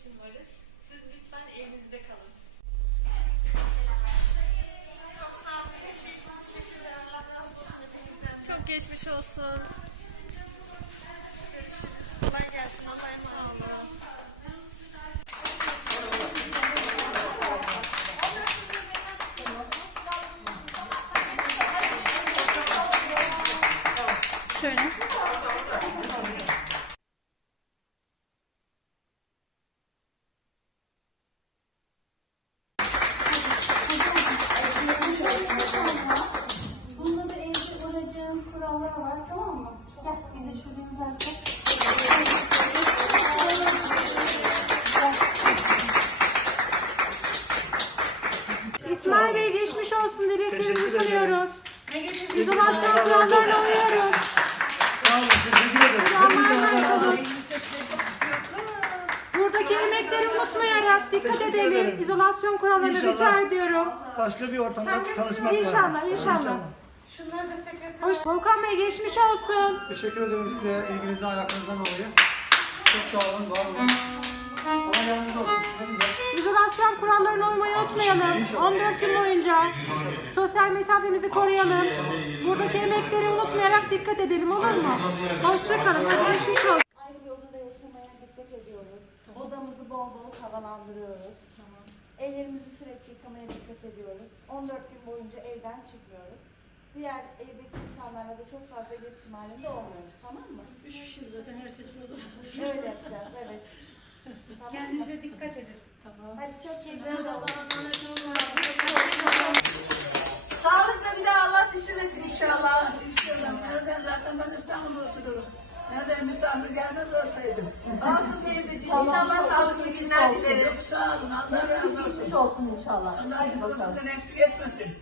için varız. Siz lütfen evinizde kalın. Çok sağlıcak için teşekkürler Allah geçmiş olsun. Görüşürüz. Kolay gelsin. Allah'a emanet olun. Şöyle. Dileklerimizi sunuyoruz. İzolasyon kurallarına uyuyoruz. Sağ olun, teşekkür ederim. Allah'a emanet olun. Buradaki emekleri unutmayarak dikkat Teşekkür edelim. ederim. İzolasyon kurallarına rica İnşallah. ediyorum. Başka bir ortamda tanışmak İnşallah, lazım. inşallah. Şunları da sekreter. Hoş. Volkan Bey geçmiş olsun. Teşekkür ederim size ilginize alakanızdan dolayı. Çok sağ olun, var olun. Allah olsun. İzolasyon kurallarına uymayı unutmayalım. 14 gün boyunca sosyal mesafemizi koruyalım. Buradaki emekleri unutmayarak dikkat edelim olur mu? Hoşçakalın. Hadi geçmiş olsun. Ayrı odada yaşamaya dikkat ediyoruz. Odamızı bol bol havalandırıyoruz. Ellerimizi sürekli yıkamaya dikkat ediyoruz. 14 gün boyunca evden çıkmıyoruz. Diğer evdeki insanlarla da çok fazla iletişim halinde olmuyoruz. Tamam mı? Üç kişi zaten herkes burada. Öyle yapacağız. Evet. Kendinize dikkat edin. Tamam. Hadi çok güzel. Sağlıkla bir daha Allah düşürmesin inşallah. Nereden zaten ben İstanbul'da oturuyorum. Nereden misafir gelmez olsaydım. Olsun teyzeciğim. İnşallah sağlıklı günler dileriz. Sağ olun. Allah razı olsun. olsun inşallah. Allah sizi başımdan eksik etmesin.